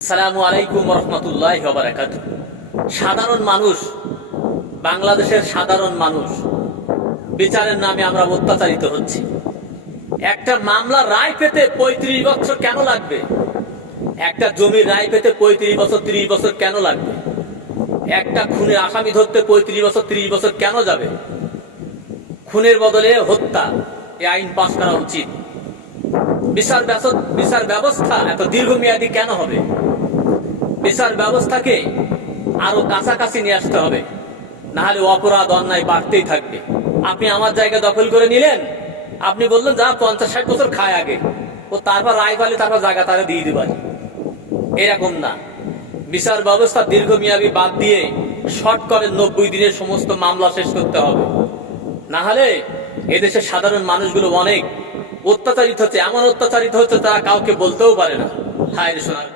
আসসালামু আলাইকুম রহমতুল্লাহি ওয়া বারাকাতুহু। সাধারণ মানুষ, বাংলাদেশের সাধারণ মানুষ বিচারের নামে আমরা অত্যাচারিত হচ্ছি। একটা মামলা রায় পেতে 35 বছর কেন লাগবে? একটা জমির রায় পেতে 35 বছর 30 বছর কেন লাগবে? একটা খুনের আসামি ধরতে 35 বছর 30 বছর কেন যাবে? খুনের বদলে হত্যা, এই আইন পাস করা উচিত। বিচার ব্যবস্থা এত দীর্ঘমেয়াদী কেন হবে? বিচার ব্যবস্থাকে আরো কাছাকাছি নিয়ে আসতে হবে, না হলে অপরাধ অন্যায় বাড়তেই থাকবে। আপনি আমার জায়গা দখল করে নিলেন, আপনি বললেন যা 50-60 বছর খায় আগে, ও তারপর রায় পালে তারপর জায়গা তারা দিয়ে দিবেন। এরকম না, বিচার ব্যবস্থা দীর্ঘমেয়াদী বাদ দিয়ে শর্ট করে 90 দিনের সমস্ত মামলা শেষ করতে হবে। না হলে এদেশের সাধারণ মানুষগুলো অনেক অত্যাচারিত হচ্ছে, এমন অত্যাচারিত হচ্ছে তারা কাউকে বলতেও পারে না। হায় রে সোনা।